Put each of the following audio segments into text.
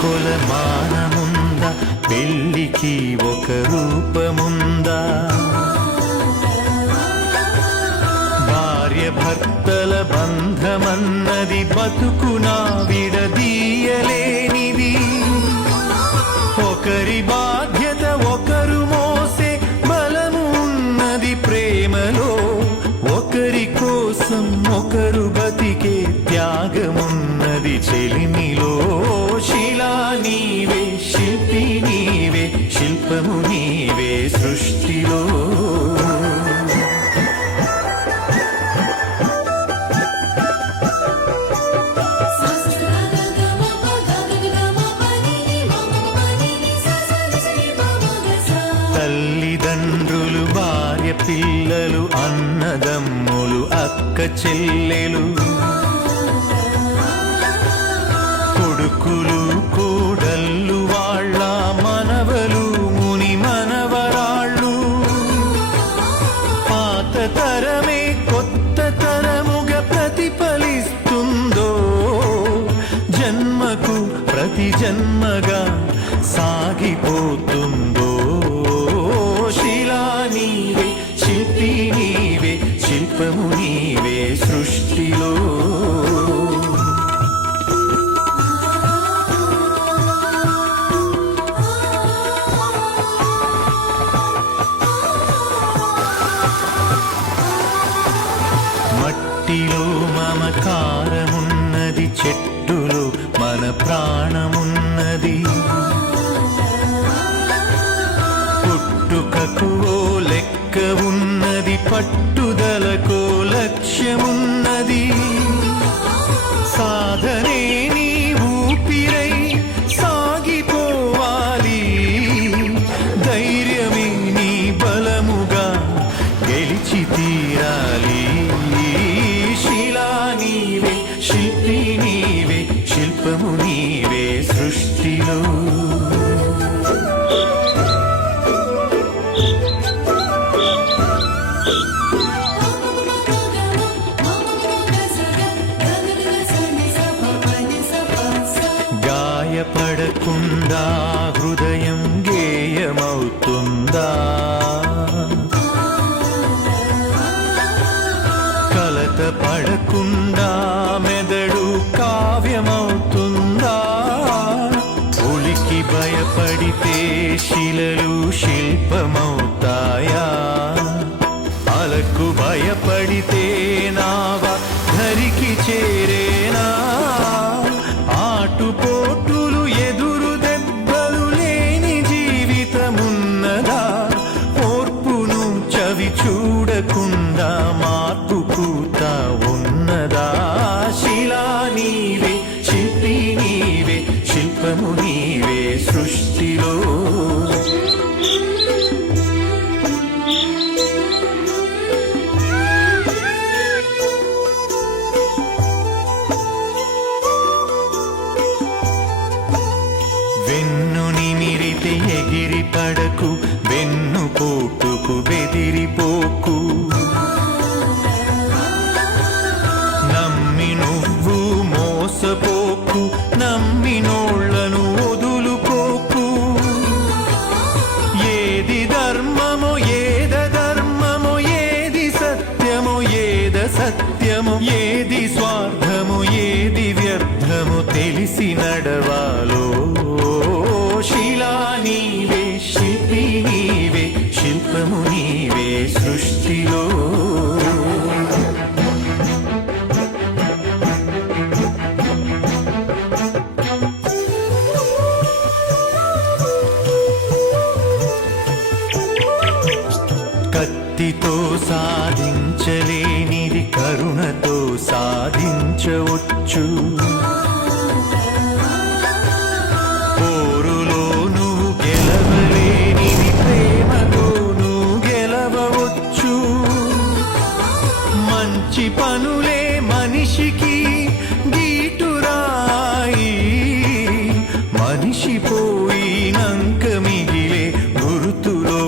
కొలమానముందా, పెళ్ళికి ఒక రూపముందా? భార్య భర్తల బంధమన్నది బతుకునా విడదీయలేనిది. ఒకరి బాధ్యత ఒకరు మోసే బలము ఉన్నది ప్రేమలో. ఒకరి కోసం ఒకరు బతికే త్యాగమున్నది చెలిమిలో. శిలా నీవే, శిల్పి నీవే, శిల్పము నీవే సృష్టిలో. తల్లిదండ్రులు, భార్య పిల్లలు, అన్నదమ్ములు, అక్క చెల్లెలు, కొడుకులు కోడళ్ళు, వాళ్ళ మనవలు, ముని మనవరాళ్ళు. పాత తరమే కొత్త తరముగా ప్రతిఫలిస్తుందో, జన్మకు ప్రతి జన్మగా సాగిపోతుందో. శిలా నీవే, శిల్పి నీవే, శిల్పము నీవే సృష్టిలో. మట్టిలో మమకారమున్నది, చెట్టులో మన ప్రాణమున్నది. పుట్టుకకు ఓ లెక్క ఉన్నది, పట్టుదలకో లక్ష్యమున్నది. సాధనే నీ ఊపిరై సాగిపోవాలి, ధైర్యమే నీ బలముగా గెలిచి తీరాలి. శిలా నీవే, శిల్పి నీవే, శిల్పము నీవే సృష్టిలో. గాయపడకుండా హృదయం గేయమవుతుందా? కలత పడకుండా మెదడు కావ్యమవుతుందా? ఉలికి భయపడితే శిలలు శిల్పమవుతాయా? అలకు భయపడితే నావ ధరికి చేరేనా? ఆటుపోటులు ఎదురు దెబ్బలు లేని జీవితమున్నదా? ఓర్పును చవి చూడకుండా మార్పు పూత ఉన్నదా? శిలా నీవే, శిల్పి నీవే, శిల్పము నీవే సృష్టిలో. వెన్ను నిమిరితే ఎగిరి పడకు, వెన్ను పోటుకు బెదిరిపోకు. నమ్మి నువ్వు మోసపోకు, నమ్మినోళ్లను వదులుకోకు. ఏది ధర్మమో ఏద ధర్మమో, ఏది సత్యమో ఏద సత్యమో, ఏది స్వార్థమో ఏది వ్యర్థమో తెలిసి నడవాలో. శిలా నీవే, శిల్పి నీవే, శిల్పము నీవే సృష్టిలో. కత్తితో సాధించలేనిది కరుణతో సాధించవచ్చు. పోరులో నువ్వు గెలవలేనిది ప్రేమతో నువ్వు గెలవవచ్చు. మంచి పనులే మనిషికి గీటురాయి, మనిషి పోయినంక మిగిలే గుర్తులో.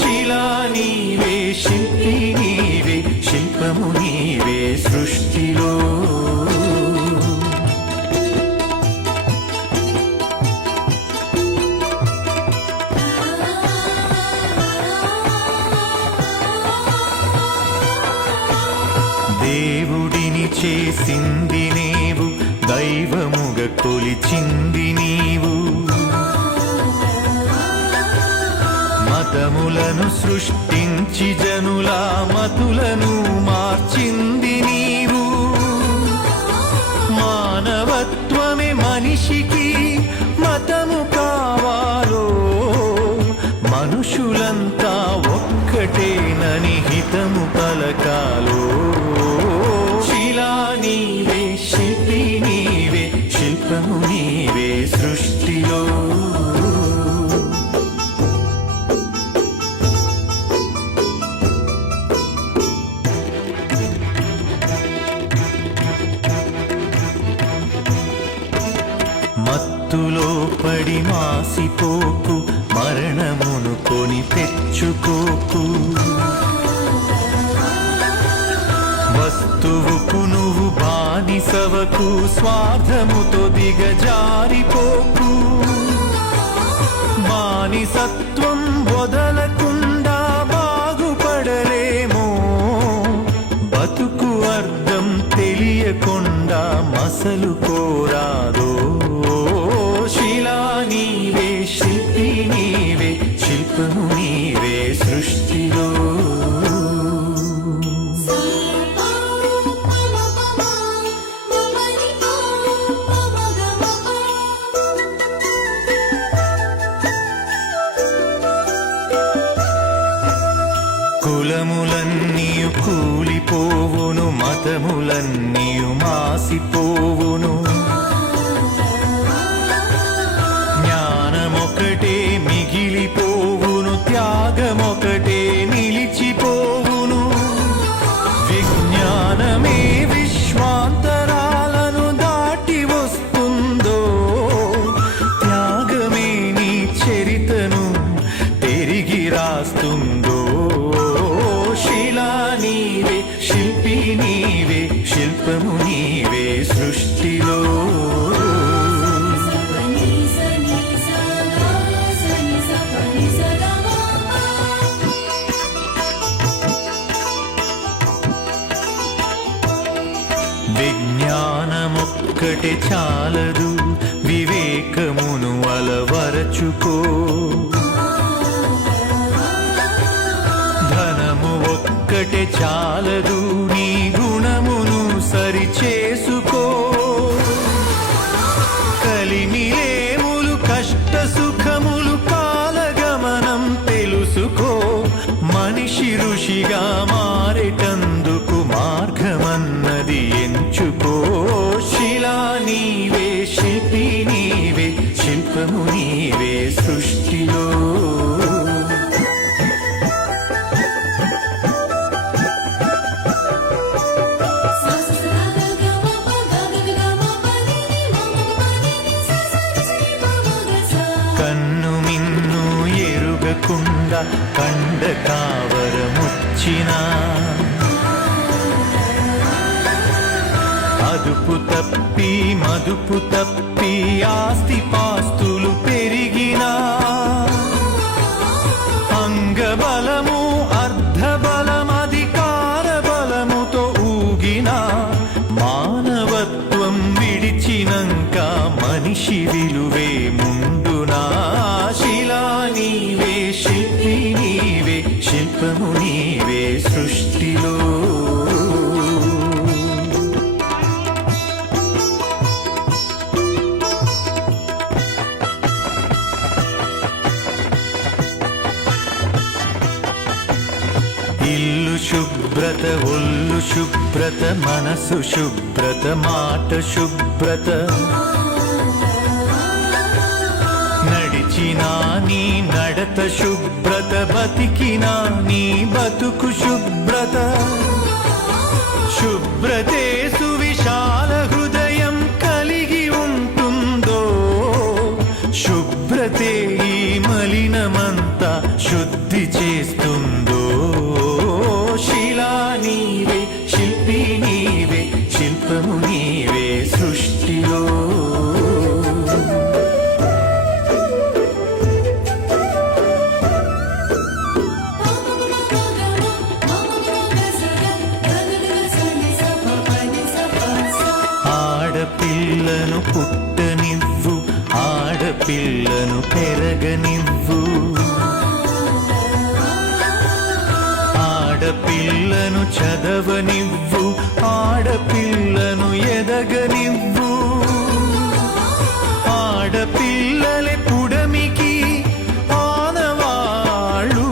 శిలా నీవే, శిల్పి నీవే, శిల్పము నీవే సృష్టిలో. దేవుడిని చేసింది నీవు, దైవముగ కొలిచింది నీవు. మతములను సృష్టించి జనుల మతులను మార్చింది నీవు. మానవత్వమే మనిషికి మతము కావాలో, మనుషులంతా ఒక్కటేనని హితము పలకాలో. శిలా నీవే, శిల్పి నీవే, శిల్పము నీవే సృష్టిలో. మత్తులో పడి మాసిపోకు, మరణమును కొని తెచ్చుకోకు. వస్తువుకు నువ్వు బానిసవకు, స్వార్థముతో దిగజారిపోకు. బానిసత్వం వదలకుండా బాగుపడలేమో, బతుకు అర్థం తెలియకుండా మసలు కోరాదో. శిలా నీవే, శిల్పి నీవే, శిల్పము నీవే సృష్టిలో. కులములన్నీయు కూలిపోవును, మతములన్నీయు మాసిపోవును. జ్ఞానమొకటే మిగిలిపోవును, త్యాగమొకటే నిలిచిపోవును. విజ్ఞానమే విశ్వాంతరాలను దాటి వస్తుందో, త్యాగమే నీ చరితను తిరిగి రాస్తుందో. శిలా నీవే, శిల్పి నీవే, శిల్పము నీవే సృష్టిలో. విజ్ఞానమొక్కటే చాలదు, వివేకమును అలవరచుకో. ధనము ఒక్కటే చాలదు, నీ గుణమును సరిచేసుకో. కలిమిలేములు కష్ట సుఖములు కాలగమనం తెలుసుకో. మనిషి ఋషిగా మారేటందుకు మార్గమన్నది ఎంచుకో. శిలా నీవే, శిల్పి నీవే, శిల్పము నీవే సృష్టిలో. కన్ను మిన్ను ఎరుగకుండా కండ కావరముచ్చినా, అదుపు తప్పి మదుపు తప్పి ఆస్తి పాస్తులు పెరిగినా, అంగబలము అర్ధబలం అధికార బలముతో ఊగినా, మానవత్వం విడిచినంక మనిషి విలువే ముందునా. శిలా నీవే, శిల్పి నీవే, శిల్పము నీవే సృష్టిలో. ఇల్లు శుభ్రత, ఒళ్ళు శుభ్రత, మనసు శుభ్రత, మాట శుభ్రత. నడిచినా నీ నడత శుభ్రత, బతికినా నీ బతుకు శుభ్రత. శుభ్రతే సువిశాల హృదయం కలిగి ఉంటుందో, శుభ్రతే ఈ మలినమంతా శుద్ధి చేస్తుందో. శిలా నీవే, శిల్పి నీవే, శిల్పము నీవే సృష్టిలో. చదవనివ్వు, ఆడపిల్లను ఎదగనివ్వు. ఆడపిల్లలే పుడమికి ఆనవాళ్ళు,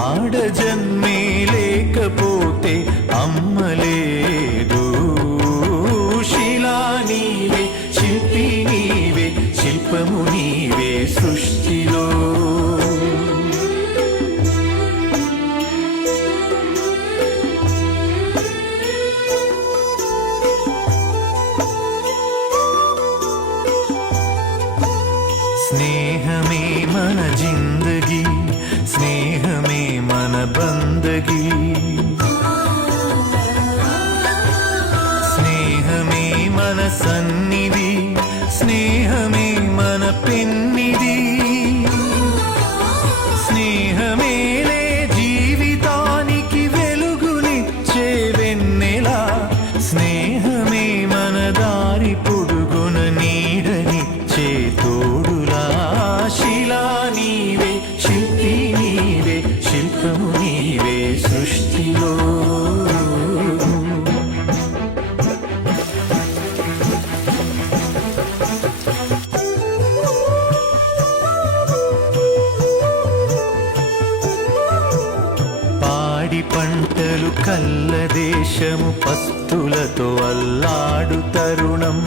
ఆడజన్మే లేకపోతే అమ్మలేదు. శిలా నీవే, శిల్పి నీవే, శిల్పము నీవే సృష్టిలో. స్నేహమే మన జిందగీ, స్నేహమే మన బందగీ. స్నేహమే మన సన్నిధి, స్నేహమే మన పెన్నిధి. స్నేహమేలే జీవితానికి వెలుగునిచ్చే వెన్నెలా. స్నేహమే మన దారి పొడుగున నీడనిచ్చే తోడులా. శిలా నీవే, శిల్పి నీవే, శిల్పము నీవే సృష్టిలో. పాడి పంటలు కల్ల దేశము, పస్తులతో అల్లాడు తరుణం.